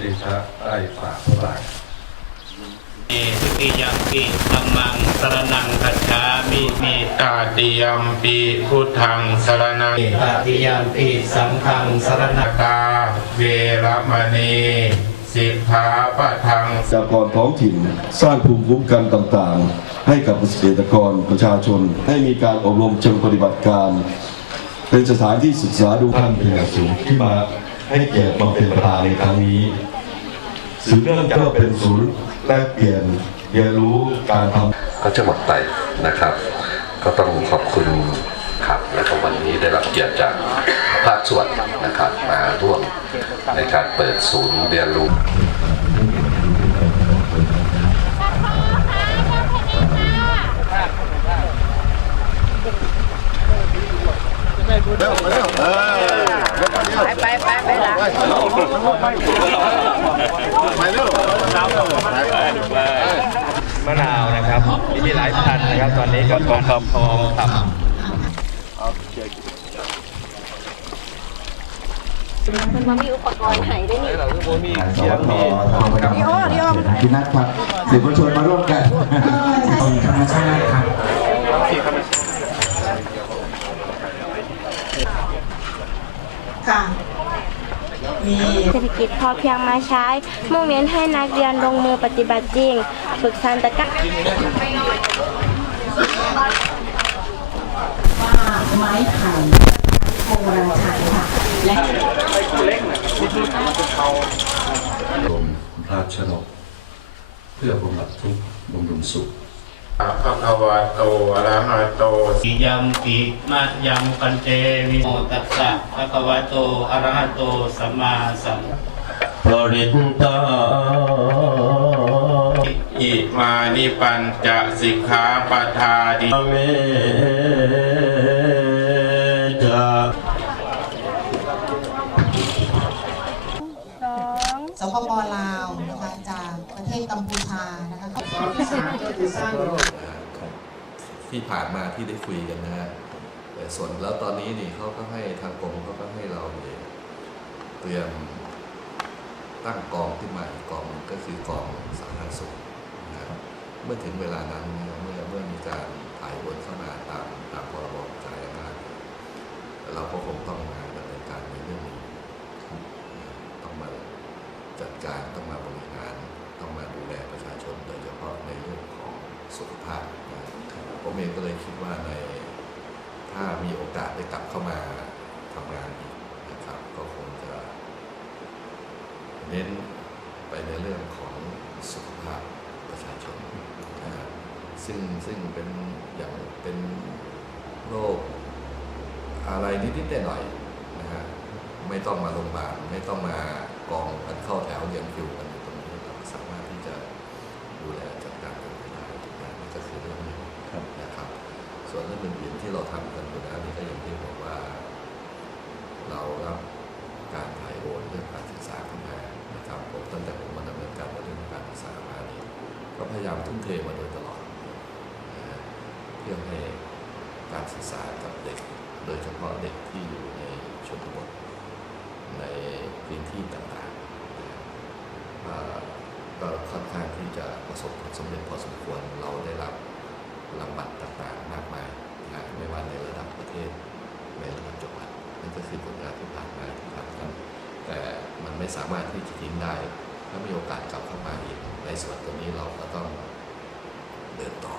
ดิฉันได้ฝากไว้เอสุติยัมปิธัมมังสรนังคัจฉามิเมตตาติยัมปิพุทธังสรนังตาติยัมปิสังฆังสรณตาเวรมณีสิกขาปะทังประชากรท้องถิ่น สร้างภูมิคุ้มกันต่างๆ ให้กับเกษตรกรประชาชน ให้มีการอบรมเชิงปฏิบัติการ เป็นสถานที่ศึกษาดูท่านเป็นอย่างสูงที่มา ให้เกียรติมาเป็นประธานในครั้งนี้สืบเนื่องจากว่าเป็นศูนย์แลกเปลี่ยนเรียนรู้การทำก็จะหมดไปนะครับ ก็ต้องขอบคุณครับและก็วันนี้ได้รับเกียรติจากภาคส่วนนะครับมาร่วมในการเปิดศูนย์เรียนรู้ มะนาวนะครับมีหลายพันนะครับตอนนี้กับทองคำทองครับมันมีอุปกรณ์ไหนด้วยนี่เราก็มีเชียงมีดิโอดิโอพี่นัทครับสื่อมวลชนมาร่วมกันของธรรมชาติครับ ค่ะมีเศรษฐกิจพอเพียงมาใช้ มุ่งเน้นให้นักเรียนลงมือปฏิบัติจริง ฝึกทันตกรรมไม้ไผ่โบราณชันค่ะและลมราชนก เพื่อบำบัดทุกข์บำรุงสุข อะภะคะวะโตอะระหะโตสิยัมปิมะยังปันเตวิโมตัสสะภะคะวะโตอะระหะโตสัมมาสัมปริตตาอิมานิปัญจสิกขาปทาดิเมจาสปปลาวนะคะจากประเทศกัมพูชา นะคะที่ผ่านมาที่ได้คุยกันนะฮะแต่ส่วนแล้วตอนนี้นี่เขาก็ให้ทางกรมเขาก็ให้เราเนี่ยเตรียมตั้งกองขึ้นมาอีกกองก็คือกองสาธารณสุขนะครับเมื่อถึงเวลานั้นเมื่อเมื่อมีการถ่ายโอนเข้ามาตามตามพรบจ่ายอำนาจเนี่ยเราก็คงต้องมาดำเนินการในเรื่องนี้ต้องมาจัดการต้อง สุขภาพผมเองก็เลยคิดว่าในถ้ามีโอกาสได้กลับเข้ามาทำงานอีกนะครับ ก็คงจะเน้นไปในเรื่องของสุขภาพประชาชนนะซึ่งซึ่งเป็นอย่างเป็นโรคอะไรนิดๆหน่อยๆนะฮะไม่ต้องมาโรงพยาบาลไม่ต้องมากองกันเข้าแถวเรียงคิวกัน ที่เราทำกันอยู่แล้วนี่ก็อย่างที่บอกว่า เรารับการถ่ายโอนเรื่องการศึกษาเข้ามานะครับผมตั้งแต่ผมมาดำเนินการเรื่องการศึกษามานี่ก็พยายามทุ่มเทมาโดยตลอดเพื่อให้การศึกษากับเด็ก โดยเฉพาะเด็กที่อยู่ในชนบทในพื้นที่ต่างๆก็ค่อนข้างที่จะประสบผลสำเร็จพอสมควรเราได้รับรางวัลต่างๆ มากมาย ทศในระดับจังหวัดนั่นก็คือผลงานที่ผ่านมาที่ทำกันแต่มันไม่สามารถที่จะทิ้งได้ ถ้ามีโอกาสกลับเข้ามาอีกในส่วนตรงนี้เราก็ต้องเดินต่อ